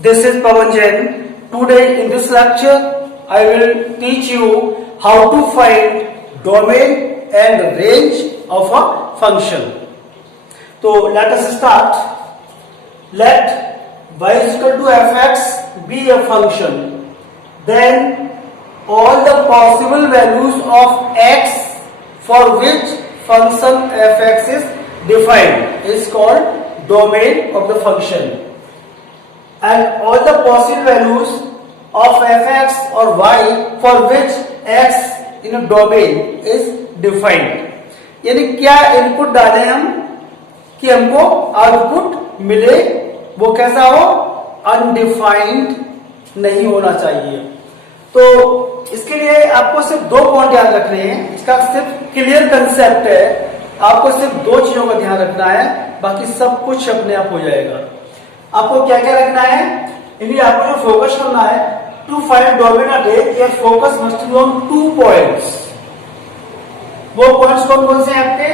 This is Pawan Jain. Today in this lecture, I will teach you how to find domain and range of a function. So let us start. Let y is equal to fx be a function. Then all the possible values of x for which function fx is defined is called domain of the function. And all the possible values of fx or y for which x in a domain is defined. यानी क्या input डालें हम कि हमको output मिले, वो कैसा हो, अनडिफाइंड नहीं होना चाहिए. तो इसके लिए आपको सिर्फ दो पॉइंट याद रखने हैं. इसका सिर्फ क्लियर कंसेप्ट है. आपको सिर्फ दो चीजों का ध्यान रखना है, बाकी सब कुछ अपने आप हो जाएगा. आपको क्या क्या रखना है, इन्हें आपको जो फोकस करना है, to find domain of range, your focus must be on 2 points. वो पॉइंट्स कौन कौन से हैं आपके?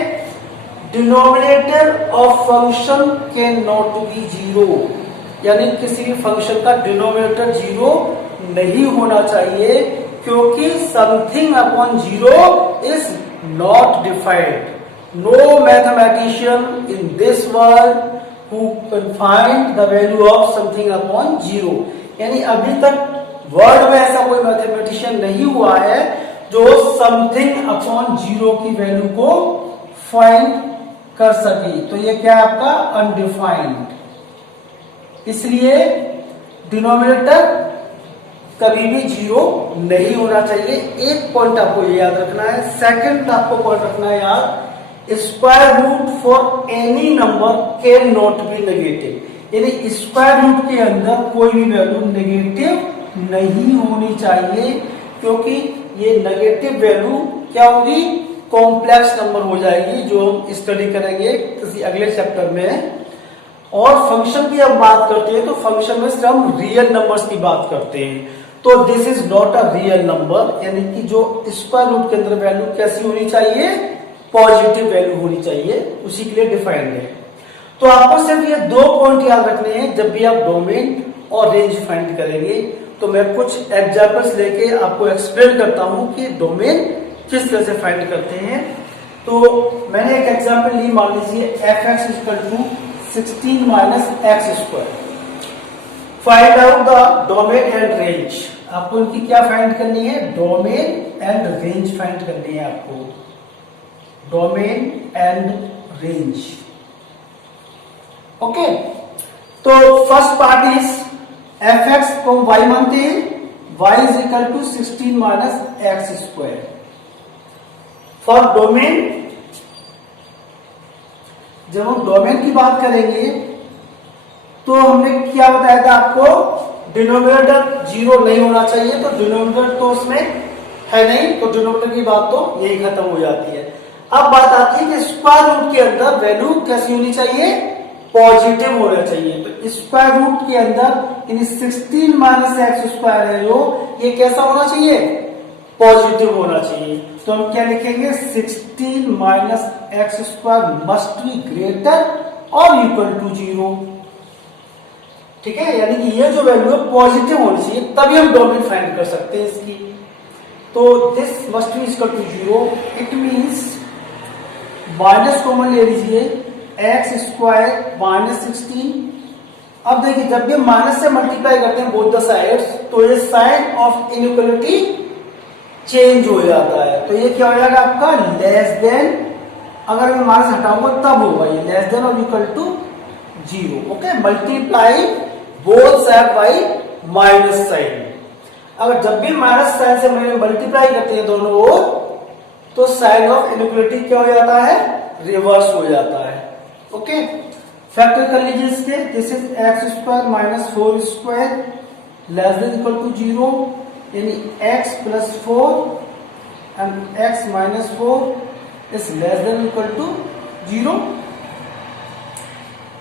Denominator of function can not be 0, यानी किसी भी फंक्शन का डिनोमिनेटर 0 नहीं होना चाहिए, क्योंकि something upon 0 is not defined. No mathematician in this world who can find the value of something upon 0. यानी अभी तक वर्ल्ड में ऐसा कोई मैथमेटिशियन नहीं हुआ है जो समथिंग अपॉन 0 की वैल्यू को फाइंड कर सके. तो ये क्या है आपका? अनडिफाइंड. इसलिए डिनोमिनेटर कभी भी 0 नहीं होना चाहिए. एक पॉइंट आपको ये याद रखना है. सेकंड आपको पॉइंट रखना है याद, square root for any number can not be negative. यानी स्क्वायर रूट के अंदर कोई भी वैल्यू नेगेटिव नहीं होनी चाहिए, क्योंकि ये नेगेटिव वैल्यू क्या होगी? कॉम्प्लेक्स नंबर हो जाएगी, जो हम स्टडी करेंगे किसी अगले चैप्टर में. और फंक्शन की अब बात करते हैं तो फंक्शन में सिर्फ हम रियल नंबर्स की बात करते हैं. तो this is not a real number, यानी कि जो स्क्वायर रूट के अंदर वैल्यू कैसी होनी चाहिए? पॉजिटिव वैल्यू होनी चाहिए, उसी के लिए डिफाइंड है. तो आपको सिर्फ ये दो पॉइंट याद रखने हैं जब भी आप डोमेन और रेंज फाइंड करेंगे. तो मैं कुछ एग्जांपल्स लेके आपको एक्सप्लेन करता हूं कि डोमेन किस तरह से फाइंड करते हैं. तो मैंने एक एग्जांपल ली, मान लीजिए fx = 16 - x². Find out the domain and range. आपको इनकी क्या फाइंड करनी है? डोमेन एंड रेंज फाइंड करनी है आपको. Domain and range. ओके, तो फर्स्ट पार्ट इज fx को y मानते हैं. y = 16 - x². फॉर डोमेन, जब हम डोमेन की बात करेंगे तो हमने क्या बताया था आपको? डिनोमिनेटर 0 नहीं होना चाहिए. तो डिनोमिनेटर तो उसमें है नहीं, तो डिनोमिनेटर की बात तो यही खत्म हो जाती है. अब बात आती है कि स्क्वायर रूट के अंदर वैल्यू कैसी होनी चाहिए? पॉजिटिव होना चाहिए. तो स्क्वायर रूट के अंदर यानी 16 - x² है जो, ये कैसा होना चाहिए? पॉजिटिव होना चाहिए. तो हम क्या लिखेंगे? 16 - x² मस्ट बी ग्रेटर और इक्वल टू 0. ठीक है, यानी कि ये जो वैल्यू है पॉजिटिव होनी चाहिए, तभी हम डोमेन फाइंड कर सकते हैं इसकी. तो this must be equal to 0. It means minus common ले लीजिए, x² - 16. अब देखिए, जब भी माइनस से मल्टीप्लाई करते हैं बोथ द साइड्स, तो ये साइन ऑफ इनइक्वालिटी चेंज हो जाता है. तो ये क्या हो जाएगा आपका? Less than. अगर मैं माइनस हटाऊंगा तब होगा ये लेस देन और equal to 0. Okay, multiply both side by minus sign. अगर जब भी माइनस साइन से मल्टीप्लाई करते हैं दोनों ओर, तो साइन ऑफ इनइक्वालिटी क्या हो जाता है? रिवर्स हो जाता है. ओके, फैक्टर कर लीजिए इसके. This is x² - 4² less than equal to 0, यानी x + 4 and x - 4 is less than equal to 0.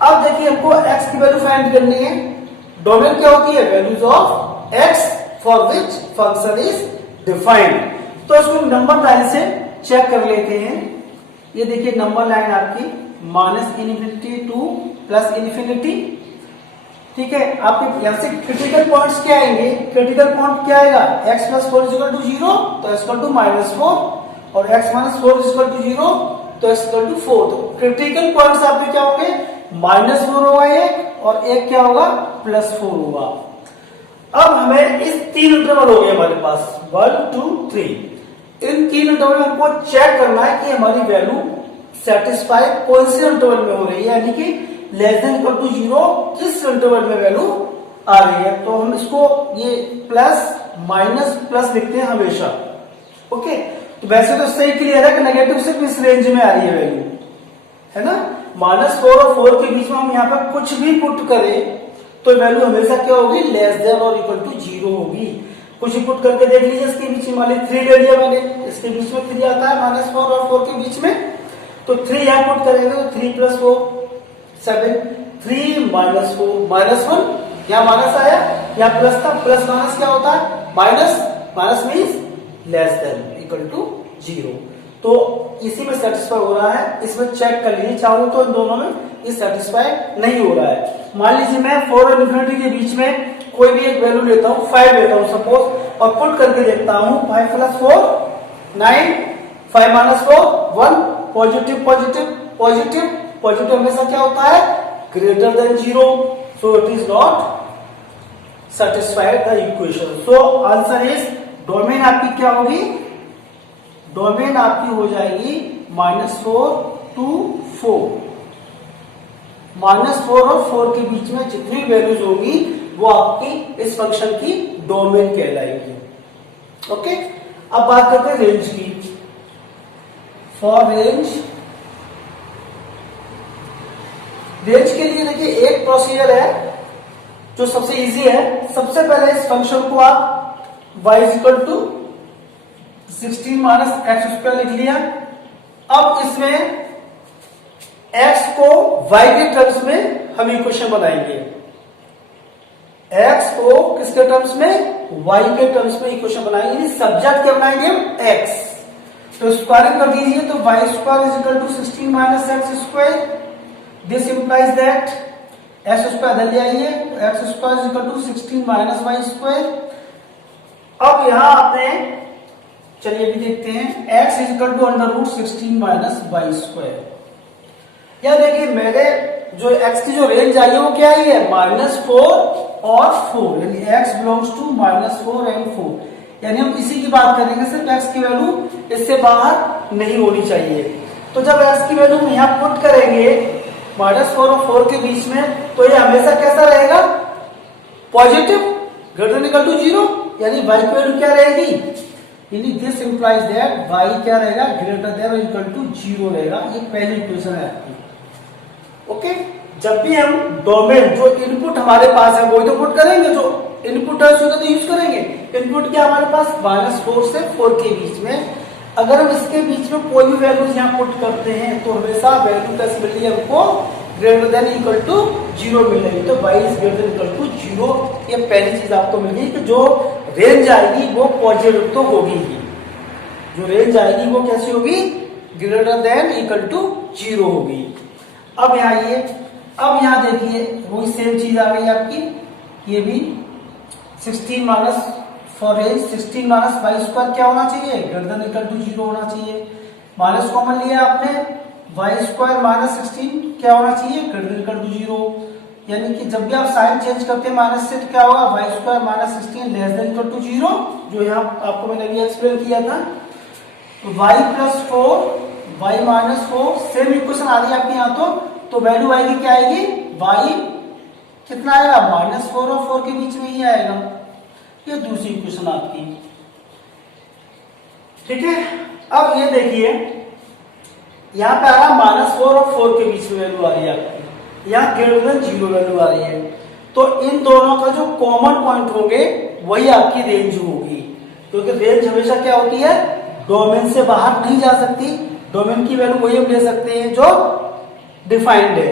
अब देखिए, हमको x की वैल्यू फाइंड करनी है. डोमेन क्या होती है? Values of x for which function is defined. तो इसको नंबर लाइन से चेक कर लेते हैं. ये देखिए नंबर लाइन आपकी -∞ to +∞. ठीक है, आपके यहाँ से क्रिटिकल पॉइंट्स क्या आएंगे? क्रिटिकल पॉइंट क्या आएगा? x plus 4 is equal to 0 तो x इक्वल टू -4 और x minus 4 is equal to 0 तो x इक्वल टू 4। तो क्रिटिकल पॉइंट्स आपके क्या होंगे? -4 होगा एक और एक क्या होगा? +4 होगा। अब हमें इस 3 इंटरवल हो गए हमारे पास 1 2 3। इन 3 इंटरवल में हमको चेक करना है कि हमारी वैल्यू सेटिस्फाई कौन से इंटरवल में हो रही है, यानी कि लेस देन इक्वल टू 0 किस इंटरवल में वैल्यू आ रही है। तो हम इसको ये प्लस माइनस प्लस लिखते हैं हमेशा। ओके, तो वैसे तो सही क्लियर है कि नेगेटिव सिर्फ इस रेंज में आ रही है वैल्यू, है ना। -4 और 4 के बीच में हम यहाँ पे कुछ भी पुट करें तो वैल्यू हमेशा क्या होगी? लेस देन और इक्वल टू 0 होगी। कुछ ही पुट करके देख लीजिए, इसके बीच में वाले 3 ले लिया मैंने, इसके बीच में 3 आता है -4 और 4 के बीच में, तो 3 यहाँ पुट करेंगे तो 3 + 4 7 3 -4 -1 यहाँ माइनस आया, यहाँ प्लस था, प्लस माइनस क्या होता है? Minus means less than equal to 0। तो इसी में सेटिस्फाई हो रहा है, इसमें चेक कर लीजिए चाहूं तो इन दोनों में ये सेटिस्फाई नहीं हो रहा है। मान लीजिए मैं 4 और इन्फिनिटी के बीच में कोई भी एक वैल्यू लेता हूं, 5 लेता हूं सपोज, और पुट करके देखता हूं 5 + 4 9 5 - 4 1 पॉजिटिव पॉजिटिव पॉजिटिव पॉजिटिव हमेशा क्या होता है? Greater than 0, so it is not satisfied the equation. So answer is domain आपकी क्या होगी? डोमेन आपकी हो जाएगी -4 to 4। -4 और 4 के बीच में जितनी वैल्यूज होगी वो आपकी इस फंक्शन की डोमेन कहलाएगी। ओके, अब बात करते हैं रेंज की। फॉर रेंज के लिए देखिए एक प्रोसीजर है जो सबसे इजी है। सबसे पहले इस फंक्शन को आप y = 16 - x² लिख लिया। अब इसमें x को y के टर्म्स में हम इक्वेशन बनाएंगे, x को किसके टर्म्स में? y के टर्म्स में इक्वेशन बनाएंगे। सब्जेक्ट क्या बनाएंगे हम? x। तो स्क्वायरिंग कर दीजिए तो y² = 16 - x²। This implies that x² इधर ले आइए, x² = 16 - y²। अब यहां आपने चलिए भी देखते हैं x = √16 - y²। या देखिए मेरे जो x की जो रेंज आई है वो क्या आई है? -4 और 4, यानी x बिलोंग्स टू -4 एंड 4। यानी हम इसी की बात करेंगे, सिर्फ x की वैल्यू इससे बाहर नहीं होनी चाहिए। तो जब x की वैल्यू हम यहाँ पुट करेंगे -4 और 4 के बीच में, तो ये हमेशा कैसा रहेगा? Positive, greater than equal to 0, यानी y की वैल्यू क्या रहेगी? यानी दिस इंप्लाइज दैट y क्या रहेगा? ग्रेटर देन और इक्वल टू 0 रहेगा। ये पहली इक्वेशन है आपकी। ओके, जब भी हम डोमेन जो इनपुट हमारे पास है वही तो पुट करेंगे, जो इनपुट है उसको तो यूज करेंगे। इनपुट क्या हमारे पास? -4 से 4 के बीच में। अगर हम इसके बीच में कोई भी वैल्यूज यहाँ पुट करते हैं तो हमेशा वैल्यू कैसे मिलेगी हमको? ग्रेटर देन इक्वल टू 0 मिलेगी। तो y is greater than equal to 0, ये पहली चीज आपको मिलेगी कि जो रेंज आएगी वो पॉजिटिव तो होगी ही। जो रेंज आएगी वो कैसी होगी? ग्रेटर देन इक्वल टू 0 होगी। अब यहाँ ये, अब यहाँ देखिए वही सेम चीज आ गई आपकी, ये भी 16 फॉर रेंज 16 - y² क्या होना चाहिए? ग्रेटर देन इक्वल टू 0 होना चाहिए। माइनस कॉमन लिया आपने, y² - 16 क्या होना चाहिए? Greater than equal to 0। यानी कि जब भी आप साइन चेंज करते हैं माइनस से तो क्या होगा? y² - 16 less than equal to 0, जो यहाँ आपको मैंने अभी एक्सप्लेन किया था। तो y + 4 y - 4 सेम इक्वेशन आ रही है आपकी यहाँ। तो वैल्यू y की क्या आएगी? y कितना आएगा? -4 और 4 के बीच में ही आएगा। ये दूसरी इक्वेशन आपकी, ठीक है। अब ये देखिए यहाँ पे आ रहा -4 और 4 के बीच में वैल्यू आ रही है आपकी, यहाँ ग्रेटर देन 0 वैल्यू आ रही है। तो इन दोनों का जो कॉमन पॉइंट होंगे वही आपकी रेंज होगी, क्योंकि रेंज हमेशा क्या होती है? डोमेन से बाहर नहीं जा सकती। डोमेन की वैल्यू वही हम ले सकते हैं जो डिफाइंड है।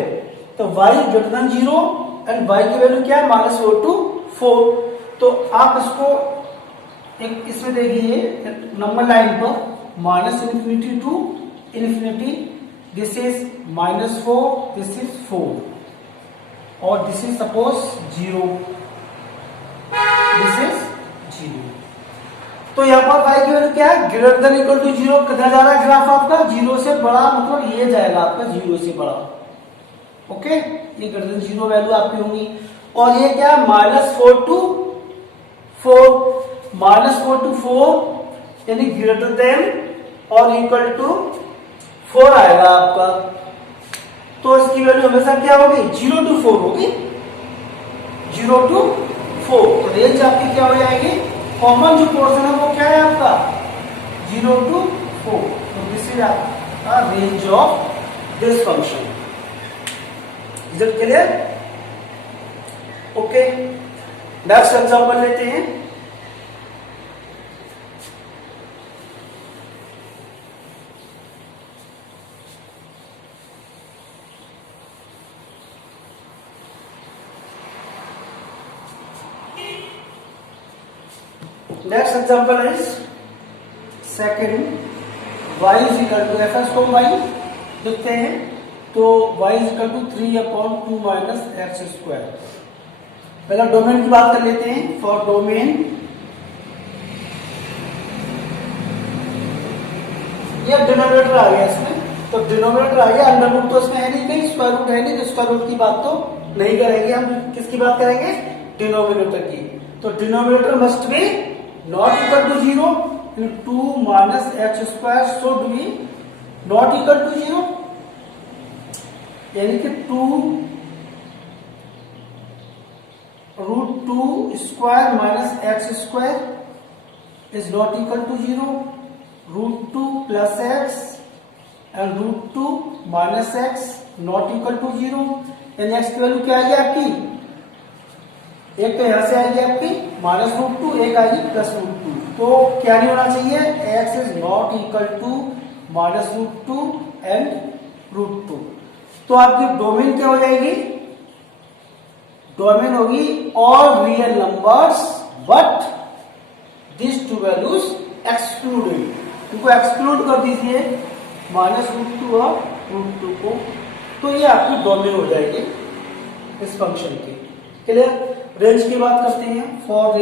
तो y greater than 0 and y की वैल्यू क्या है? -4 to 4। तो आप इसको एक इसमें देखिए नंबर लाइन पर -∞ to ∞, this is -4, this is 4। और this is suppose 0, this is 0। तो यहाँ पर y की वैल्यू क्या है, ग्रेटर देन इक्वल टू 0। कितना जा रहा है ग्राफ आपका, 0 से बड़ा, मतलब ये जाएगा आपका 0 से बड़ा। ओके, ये ग्रेटर देन 0 वैल्यू आपकी होंगी। और ये क्या है, -4 to 4, -4 to 4 यानी ग्रेटर देन और इक्वल टू 4 आएगा आपका। तो इसकी वैल्यू हमेशा क्या होगी, 0 to 4 होगी, 0 to 4। तो रेंज आपकी क्या हो जाएगी, कॉमन जो पोर्शन है वो क्या है आपका, 0 to 4। तो दिस इज आपका range of this function. Is it clear? Okay, next example लेते हैं। Next example is second, y is equal to f को y लिखते हैं। तो y is equal to 3/2 minus x square. पहला डोमेन की बात कर लेते हैं। फॉर डोमेन, ये डिनोमिनेटर आ गया इसमें, तो डिनोमिनेटर आ गया, अंडर रूट तो इसमें है नहीं, कहीं स्क्वायर रूट है नहीं, तो स्क्वायर रूट की बात तो नहीं करेंगे हम। किसकी बात करेंगे, डिनोमिनेटर की। तो denominator must be not equal to 0, 2 minus x square should be not equal to 0, यानी कि 2√2 square minus x square is not equal to 0, √2 plus x and √2 minus x not equal to 0। यानी x की value क्या आएगी आपकी, एक तो यहां से आएगी आपकी -√2, एक आएगी +√2। तो क्या नहीं होना चाहिए, x is not equal to -√2 and √2। तो आपकी डोमेन क्या हो जाएगी, डोमेन होगी all real numbers but this two values excluded. इनको एक्सक्लूड कर दीजिए, -√2 और √2 को। तो ये आपकी डोमेन हो जाएगी इस फंक्शन की। क्लियर? रेंज की बात करते हैं। फॉर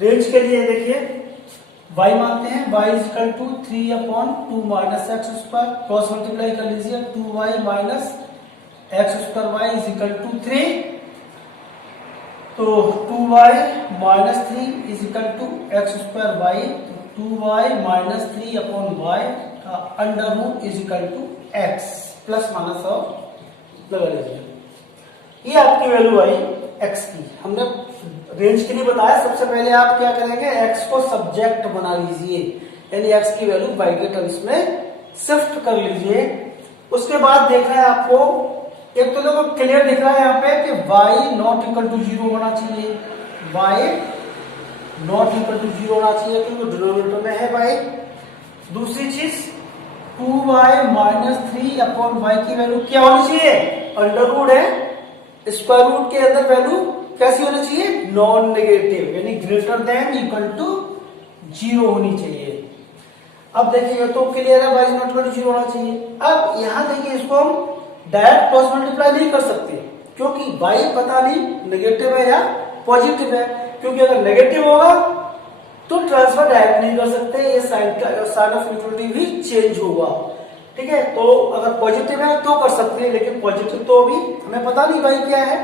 रेंज के लिए देखिए, y मानते हैं, y is equal to 3/2 minus x square, cross multiply कर लीजिए, 2y minus x square y is equal to 3। तो 2y minus 3 is equal to x square y, तो 2y माइनस 3/y का under root is equal to x, plus minus और लगा लीजिए। ये आपकी वैल्यू आई x की। हमने रेंज के लिए बताया, सबसे पहले आप क्या करेंगे, x को सब्जेक्ट बना लीजिए, यानी x की वैल्यू y के टर्म्स में शिफ्ट कर लीजिए। उसके बाद देखना है आपको, एक तो देखो क्लियर दिख रहा है यहाँ पे कि y नॉट इक्वल टू 0 होना चाहिए, y नॉट इक्वल टू 0 होना चाहिए क्योंकि डिनोमिनेटर में है y। दूसरी चीज 2y माइनस 3/y की वैल्यू क्या होनी चाहिए, अंडर रूट है, स्क्वायर रूट के अंदर वैल्यू कैसी होनी चाहिए, नॉन नेगेटिव, यानी ग्रेटर देन इक्वल टू 0 होनी चाहिए। अब देखिए तो क्लियर है, y नॉट इक्वल टू 0 होना चाहिए। अब यहां देखिए, इसको हम डायरेक्ट क्रॉस मल्टीप्लाई नहीं कर सकते क्योंकि y पता नहीं नेगेटिव है या पॉजिटिव है, क्योंकि अगर नेगेटिव होगा तो ट्रांसफर डायरेक्ट नहीं कर सकते, ये साइन ऑफ यूटिलिटी भी चेंज होगा। ठीक है, तो अगर पॉजिटिव है तो कर सकते हैं, लेकिन पॉजिटिव तो अभी हमें पता नहीं y क्या है।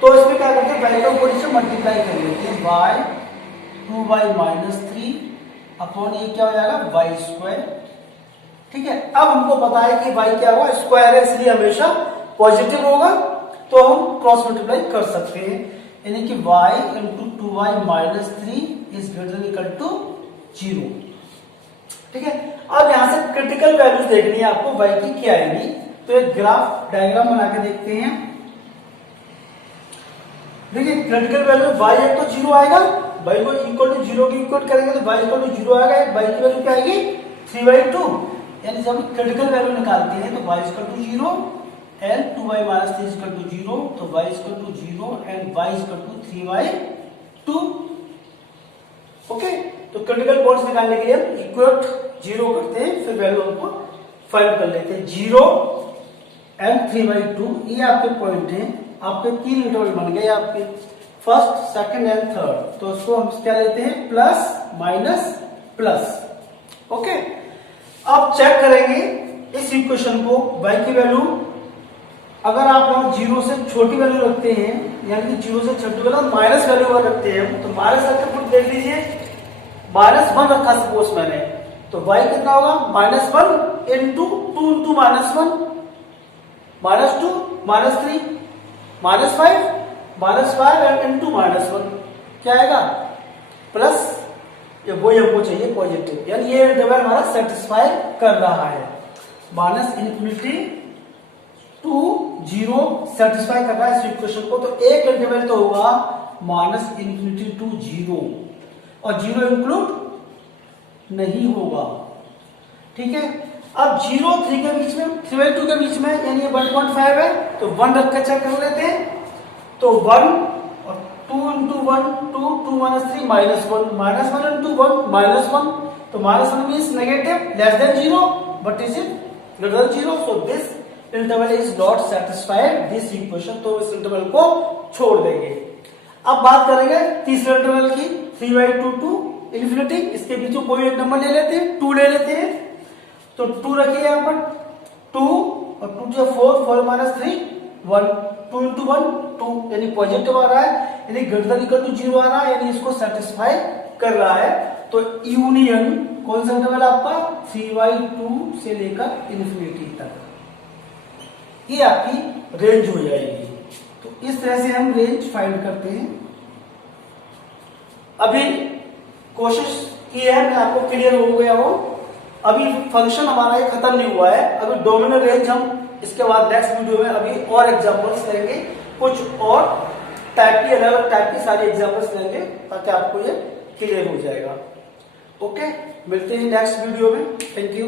तो इसमें क्या करते हैं, y को ऊपर से मल्टीप्लाई कर लेते हैं, y 2y माइनस 3 अपॉन ये क्या हो जाएगा y स्क्वायर। ठीक है, अब हमको पता है कि y क्या होगा, स्क्वायर है, इसलिए हमेशा पॉजिटिव होगा, तो हम क्रॉस मल्टीप्लाई कर सकते हैं, यानी कि y into 2y minus 3 is greater than equal to 0। ठीक है, अब यहां से क्रिटिकल वैल्यूज देखनी है आपको y की क्या आएगी। तो एक ग्राफ डायग्राम बना के देखते हैं। देखिए क्रिटिकल वैल्यू y एक तो 0 आएगा, y को इक्वल टू 0 की इक्वल करेंगे तो y इक्वल टू 0 आएगा, y की वैल्यू क्या आएगी 3/2, यानी जब क्रिटिकल वैल्यू निकालते हैं तो y equal to 0 and 2y minus 3 equal to 0, तो y equal to 0 and y equal to 3/2। Okay, तो क्रिटिकल पॉइंट्स निकालने के लिए हम इक्वल 0 करते हैं, फिर वैल्यू हमको फाइंड कर लेते हैं। 0 एंड 3/2 ये आपके पॉइंट हैं, आपके 3 इंटरवल बन गए आपके, फर्स्ट, सेकंड एंड थर्ड। तो उसको हम क्या लेते हैं, प्लस माइनस प्लस। ओके, अब चेक करेंगे इस इक्वेशन को, y की वैल्यू अगर आप लोग 0 से छोटी वैल्यू रखते हैं, यानी कि 0 से छोटी वैल्यू माइनस वैल्यू अगर रखते हैं, तो माइनस रखते पुट देख लीजिए, -1 रखा सपोज मैंने, तो y कितना होगा, -1 इंटू 2 इंटू -1, -2, -3, -5 एंड इंटू -1 क्या आएगा, प्लस, ये वही हमको चाहिए पॉजिटिव, यानी ये इंटरवल हमारा सेटिस्फाई कर रहा है। -∞ टू 0 सेटिस्फाई कर रहा है इस इक्वेशन को, तो एक इंटरवल तो होगा -∞ टू 0, और 0 इंक्लूड नहीं होगा। ठीक है, अब 0 3 के बीच में, 3/2 के बीच में, यानी ये 1.5 है, तो 1 रख के चेक कर लेते हैं। तो 1 और 2 इंटू 1 2, 2 - 3 -1, -1 इंटू 1 -1, तो -1 means negative, less than 0, but is it greater than 0, so this interval is not satisfied this equation, तो इस इंटरवल को छोड़ देंगे। अब बात करेंगे तीसरे इंटरवल की, 3/2 टू इन्फिनिटी, इसके बीच में कोई एक नंबर ले लेते हैं, 2 ले लेते हैं, तो 2 रखिए यहां पर, 2 और 2 जो 4, 4 - 3 1, 2 इंटू 1 2, यानी पॉजिटिव आ रहा है, यानी ग्रेटर इक्वल टू 0 आ रहा है, यानी इसको सेटिस्फाई कर रहा है। तो यूनियन कौन सा इंटरवल आपका, 3/2 से लेकर इन्फिनिटी तक, ये आपकी रेंज हो जाएगी। तो इस तरह से हम रेंज फाइंड करते हैं। अभी कोशिश की है, मैं आपको क्लियर हो गया हो, अभी फंक्शन हमारा ये खत्म नहीं हुआ है, अभी डोमिनल रेंज हम इसके बाद नेक्स्ट वीडियो में अभी और एग्जांपल्स लेंगे, कुछ और टाइप की, अलग टाइप की सारी एग्जांपल्स लेंगे, ताकि आपको ये क्लियर हो जाएगा। ओके, मिलते हैं नेक्स्ट वीडियो में, थैंक यू।